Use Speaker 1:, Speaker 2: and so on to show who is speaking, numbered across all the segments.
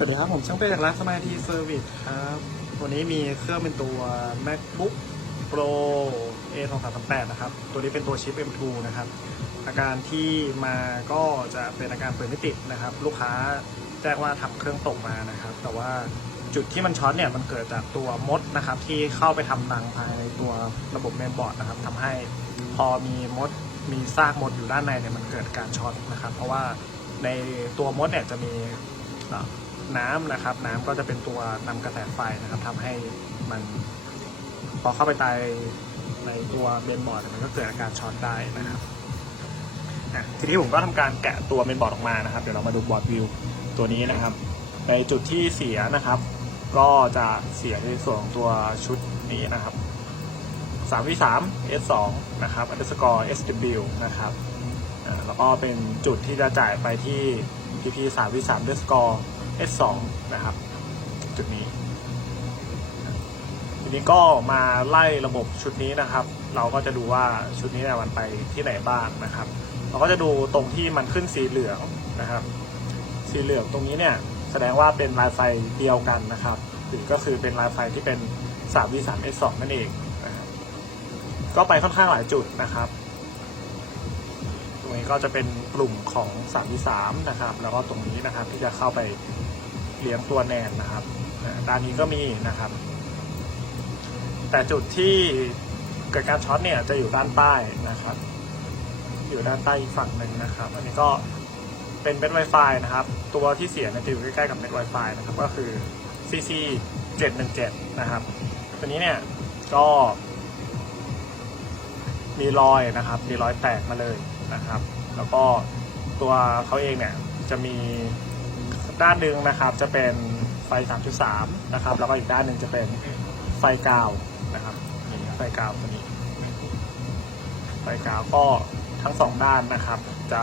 Speaker 1: สวัสดีครับ ผมช่างเป้จากร้านสมาธิเซอร์วิสครับ วันนี้มีเครื่องเป็นตัว MacBook Pro A 2 3 3 8นะครับ ตัวนี้เป็นตัวชิป M2 นะครับ อาการที่มาก็จะเป็นอาการเปิดไม่ติดนะครับ ลูกค้าแจ้งว่าทำเครื่องตกมานะครับ แต่ว่าจุดที่มันช็อตเนี่ยมันเกิดจากตัวมดนะครับ ที่เข้าไปทำรังภายในตัวระบบเมนบอร์ดนะครับทำให้พอมีมดมีซากมดอยู่ด้านในเนี่ยมันเกิดการช็อตนะครับ เพราะว่าในตัวมดเนี่ยจะมี น้ำนะครับ น้ำก็จะเป็นตัวนำกระแสไฟนะครับทำให้มันพอเข้าไปตายในตัวเมนบอร์ดมันก็เกิดอาการช็อตได้นะครับทีนี้ผมก็ทำการแกะตัวเมนบอร์ดออกมานะครับ เดี๋ยวเรามาดูบอร์ดวิวตัวนี้นะครับ ในจุดที่เสียนะครับ ก็จะเสียในส่วนของตัวชุดนี้นะครับ3 v 3 s 2นะครับ underscore sw นะครับแล้วก็เป็นจุดที่จะจ่ายไปที่ pp 3 v 3 underscore s 2 นะครับ จุดนี้ ทีนี้ก็มาไล่ระบบชุดนี้นะครับ เราก็จะดูว่าชุดนี้เนี่ยมันไปที่ไหนบ้างนะครับ เราก็จะดูตรงที่มันขึ้นสีเหลืองนะครับ สีเหลืองตรงนี้เนี่ยแสดงว่าเป็นลายไฟเดียวกันนะครับหรือก็คือเป็นลายไฟที่เป็น 3 v 3 s 2 นั่นเองนะครับก็ไปค่อนข้างหลายจุดนะครับตรงนี้ก็จะเป็นกลุ่มของ 3 v 3 นะครับ แล้วก็ตรงนี้นะครับที่จะเข้าไป เลี้ยงตัวแนนนะครับอ่านี้ก็มีนะครับ แต่จุดที่เกิดการช็อตเนี่ยจะอยู่ด้านใต้นะครับ อยู่ด้านใต้อีกฝั่งหนึ่งนะครับ อันนี้ก็เป็นเม็ด Wi-Fi นะครับ ตัวที่เสียเนี่ยจะอยู่ใกล้ๆกับเม็ด Wi-Fi นะครับ ก็คือ CC 717นะครับ ตัวนี้เนี่ยก็มีรอยนะครับ มีรอยแตกมาเลยนะครับ แล้วก็ตัวเขาเองเนี่ยจะมี ด้านหนึ่งนะครับจะเป็นไฟ 3.3 นะครับ แล้วก็อีกด้านหนึ่งจะเป็นไฟกาวนะครับนี่ไฟกาวตัวนี้ ไฟกาวก็ทั้งสองด้านนะครับ จะ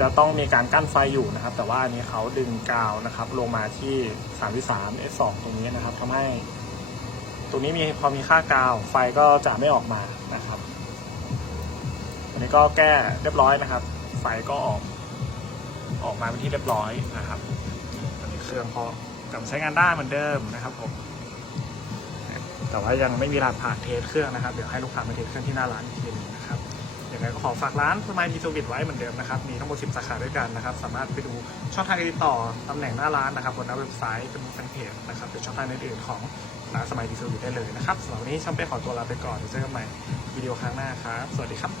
Speaker 1: จะต้องมีการกั้นไฟอยู่นะครับ แต่ว่าอันนี้เขาดึงกาวนะครับ ลงมาที่ 3 3 S2 ตรงนี้นะครับทำให้ตรงนี้มีพอมีค่ากาว ไฟก็จะไม่ออกมานะครับ อันนี้ก็แก้เรียบร้อยนะครับ ไฟก็ออก ออกมาเป็นที่เรียบร้อยนะครับตอนนี้เครื่องพอกลับใช้งานได้เหมือนเดิมนะครับผมแต่ว่ายังไม่มีร้านผ่านเทสเครื่องนะครับ เดี๋ยวให้ลูกค้ามาเทสเครื่องที่หน้าร้านอีกทีหนึงนะครับอยังไงก็ขอฝากร้านสมัยดีโซวิตไว้เหมือนเดิมนะครับ มีทั้งหมด 10 สาขาด้วยกันนะครับ สามารถไปดูช่องทางการติดต่อตำแหน่งหน้าร้านนะครับบนเว็บไซต์จะมีแฟนเพจนะครับหรือช่องทางอื่นๆของร้านสมัยดีโซวิตได้เลยนะครับสำหรับวันนี้ช่างเป้ขอตัวลาไปก่อนเจอกันใหม่วิดีโอครั้งหน้าครับ สวัสดีครับ